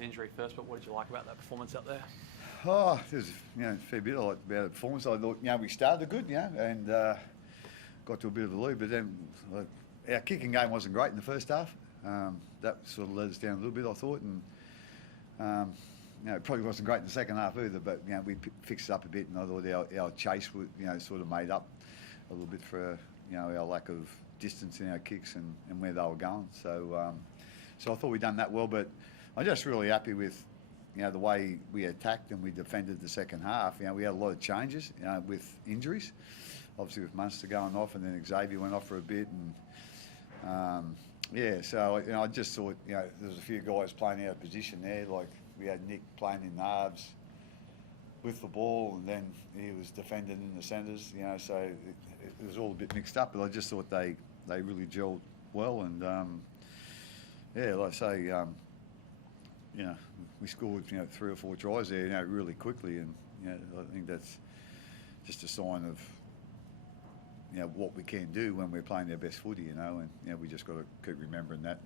his injury first, but what did you like about that performance out there? Oh, there's a fair bit I liked about the performance. I thought we started good, and got to a bit of a lead, but then our kicking game wasn't great in the first half. That sort of let us down a little bit, I thought, and it probably wasn't great in the second half either. But we fixed it up a bit, and I thought our chase was sort of made up a little bit for our lack of distance in our kicks and where they were going. So I thought we'd done that well, but I'm just really happy with the way we attacked and we defended the second half. We had a lot of changes with injuries, obviously with Munster going off, and then Xavier went off for a bit, and so I just thought there was a few guys playing out of position there. Like we had Nick playing in the halves with the ball, and then he was defending in the centres. So it was all a bit mixed up. But I just thought they really gelled well, and like I say, we scored 3 or 4 tries there really quickly, and I think that's just a sign of what we can do when we're playing our best footy, and we just got to keep remembering that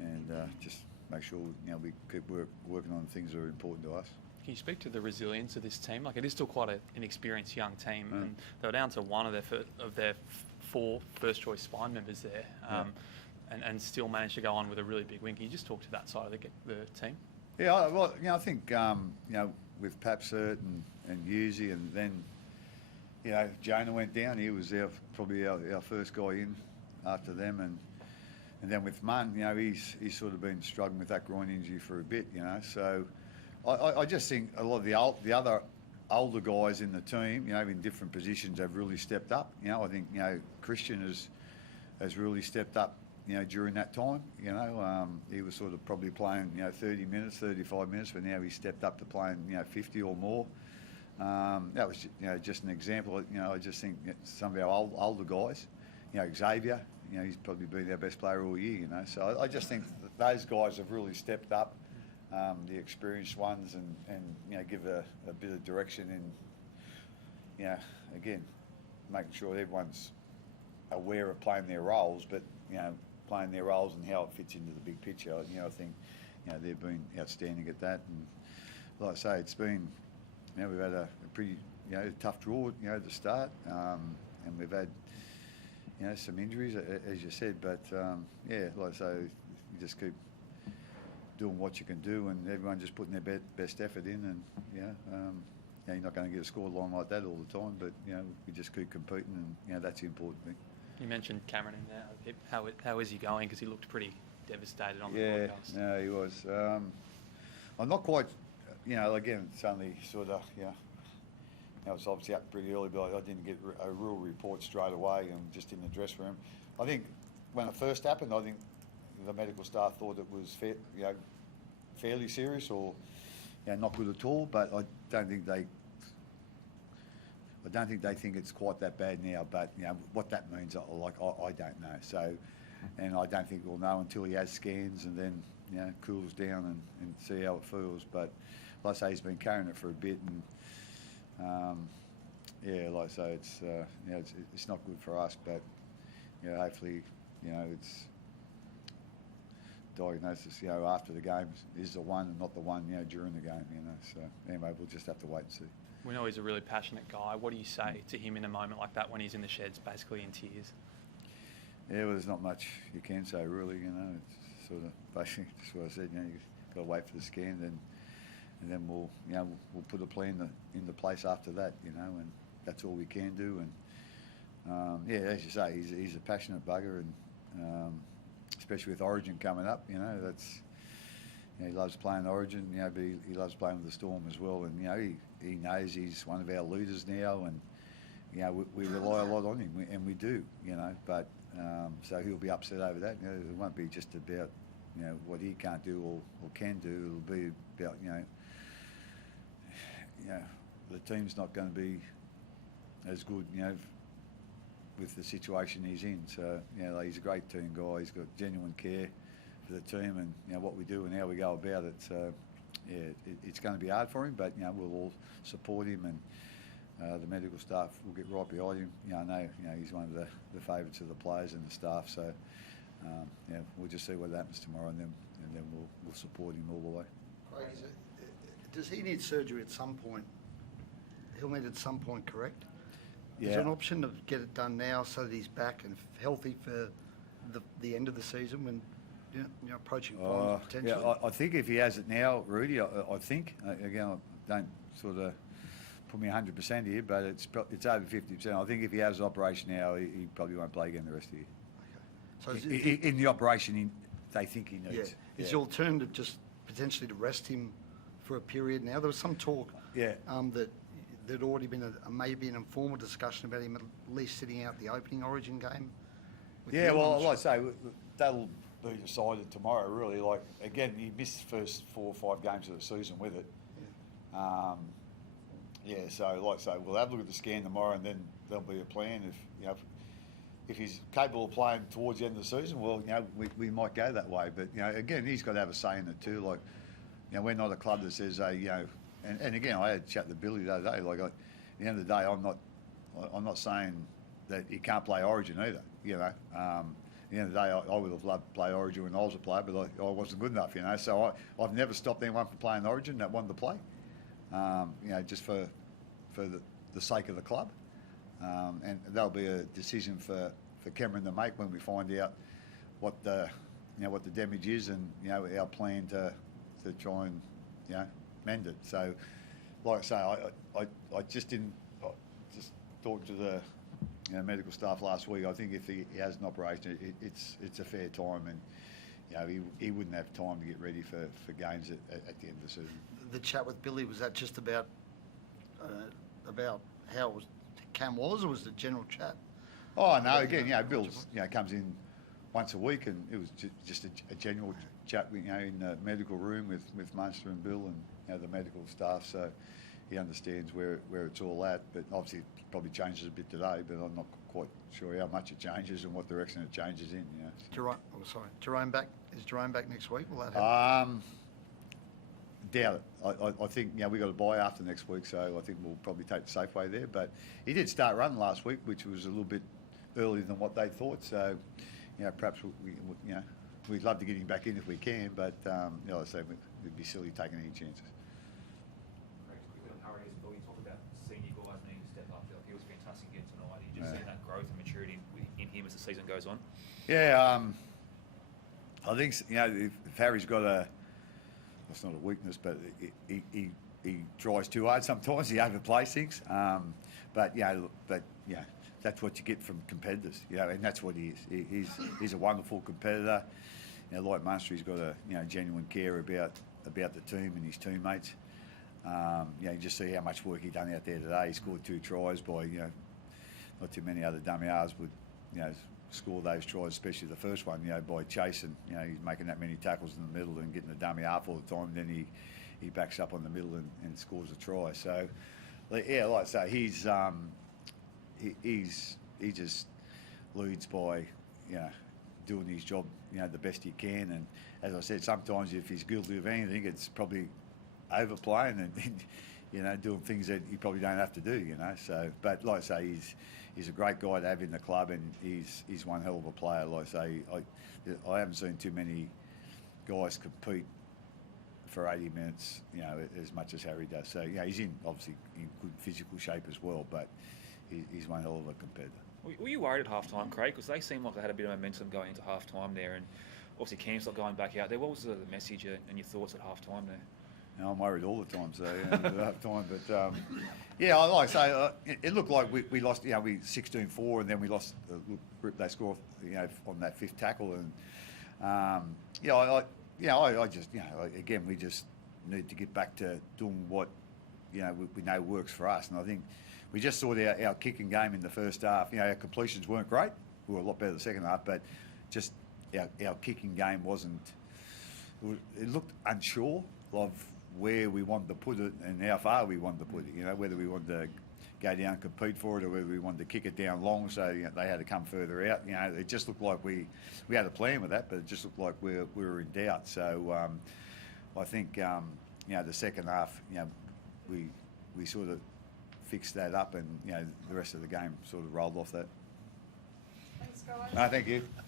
and just make sure we keep working on things that are important to us. Can you speak to the resilience of this team? Like, it is still quite an experienced young team, and they were down to one of their 4 first-choice spine members there, and still managed to go on with a really big win. Can you just talk to that side of the team? Yeah, well, I think with Papsert and Yuzi, and then Jonah went down. He was probably our first guy in after them, and then with Munn, he's sort of been struggling with that groin injury for a bit, So I just think a lot of the other older guys in the team, in different positions, have really stepped up. I think Christian has really stepped up. During that time, he was sort of probably playing 30 minutes, 35 minutes, but now he stepped up to playing 50 or more. That was just an example. I just think some of our older guys, Xavier, he's probably been our best player all year. So I just think that those guys have really stepped up, the experienced ones, and give a bit of direction in, again, making sure everyone's aware of playing their roles, but playing their roles and how it fits into the big picture. I think they've been outstanding at that, and like I say, it's been we've had a pretty tough draw at the start, and we've had some injuries as you said, but like I say, you just keep doing what you can do, and everyone just putting their best effort in, and you're not going to get a score line like that all the time, but we just keep competing, and that's the important thing. You mentioned Cameron in there. How is he going? Because he looked pretty devastated on the podcast. Yeah, no, he was. I'm not quite, again, it's only sort of, it was obviously up pretty early, but I didn't get a real report straight away and just in the dressing room. I think when it first happened, I think the medical staff thought it was fairly serious or not good at all, but I don't think they think it's quite that bad now, but what that means, I don't know. So, and I don't think we'll know until he has scans and then cools down and see how it feels. But like I say, he's been carrying it for a bit, and like I say, it's not good for us. But hopefully, it's diagnosis after the game is the one and not the one during the game. So anyway, we'll just have to wait and see. We know he's a really passionate guy. What do you say to him in a moment like that when he's in the sheds, basically in tears? Yeah, well, there's not much you can say, really. It's sort of basically just what I said. You've got to wait for the scan, and then we'll put a plan into place after that. And that's all we can do. And as you say, he's a passionate bugger, and especially with Origin coming up, that's. He loves playing Origin, but he loves playing with the Storm as well. And he knows he's one of our leaders now, and we rely a lot on him, and we do. But so he'll be upset over that. It won't be just about what he can't do or can do. It'll be about the team's not going to be as good with the situation he's in. So he's a great team guy. He's got genuine care for the team and what we do and how we go about it. So it's going to be hard for him, but we'll all support him, and the medical staff will get right behind him. I know he's one of the favourites of the players and the staff. So we'll just see what happens tomorrow, and then then we'll support him all the way. Craig, does he need surgery at some point? He'll need it at some point, correct? Is there an option to get it done now so that he's back and healthy for the end of the season when you're approaching finals potentially? Yeah, I think if he has it now, Rudy, I think, again, I don't sort of put me 100% here, but it's over 50%. I think if he has an operation now, he probably won't play again the rest of the year. Okay. So In the operation they think he needs. Yeah. Is the alternative just potentially to rest him for a period now? There was some talk that there'd already been maybe an informal discussion about him at least sitting out the opening Origin game. Yeah, well, like I say, that'll be decided tomorrow, really. Like, again, he missed the first 4 or 5 games of the season with it. So like I say, we'll have a look at the scan tomorrow, and then there'll be a plan. If he's capable of playing towards the end of the season, well, we might go that way. But again, he's got to have a say in it too. Like, we're not a club that says, and again, I had a chat with Billy the other day. Like, at the end of the day, I'm not saying that he can't play Origin either. At the end of the day, I would have loved to play Origin when I was a player, but I wasn't good enough. So I've never stopped anyone from playing Origin that wanted to play. Just for the sake of the club, and that'll be a decision for Cameron to make when we find out what the damage is, and our plan to try and mend it. So, like I say, I just talked to the medical staff last week. I think if he has an operation, it's a fair time, and he wouldn't have time to get ready for games at the end of the season. The chat with Billy, was that just about how Cam was, or was it general chat? Oh no! Again, Bill's comes in once a week, and it was just a general chat, in the medical room with Munster and Bill and the medical staff. So he understands where it's all at. But obviously, it probably changes a bit today. But I'm not quite sure how much it changes and what direction it changes in. Jerome back? Is Jerome back next week? Will that happen? Doubt it. I think we got a bye after next week, so I think we'll probably take the safe way there. But he did start running last week, which was a little bit earlier than what they thought. So perhaps we'd love to get him back in if we can, but like I say, we'd be silly taking any chances. Craig, just quickly on Harry as well, you talk about senior guys needing to step up. He was fantastic again tonight. You just seen that growth and maturity in him as the season goes on. Yeah, I think if Harry's got that's not a weakness, but he tries too hard sometimes. He overplays things, but that's what you get from competitors, and that's what he is. He's a wonderful competitor. Like Munster, he's got a genuine care about the team and his teammates. You just see how much work he done out there today. He scored 2 tries by not too many other dummy halves would score those tries, especially the first one, by chasing. He's making that many tackles in the middle and getting the dummy half all the time. Then he backs up on the middle and scores a try. So, like I say, he just leads by doing his job the best he can. And as I said, sometimes if he's guilty of anything, it's probably overplaying and doing things that he probably don't have to do. So, but like I say, he's a great guy to have in the club, and he's one hell of a player. Like I say, I haven't seen too many guys compete for 80 minutes, as much as Harry does. So, he's obviously in good physical shape as well, but he's one hell of a competitor. Were you worried at half-time, Craig? Because they seemed like they had a bit of momentum going into half-time there, and obviously Cam's not going back out there. What was the message and your thoughts at half-time there? I'm worried all the time, so at half time. But I like to say it looked like we lost. We 16-4, and then we lost. They score on that 5th tackle, and I just again we just need to get back to doing what we know works for us, and I think we just saw our kicking game in the first half. Our completions weren't great. We were a lot better the second half, but just our kicking game wasn't. It looked unsure of where we wanted to put it and how far we wanted to put it. Whether we wanted to go down and compete for it, or whether we wanted to kick it down long, so they had to come further out. It just looked like we had a plan with that, but it just looked like we were in doubt. So I think the second half, we sort of fixed that up, and the rest of the game sort of rolled off that. Thanks, guys. No, thank you.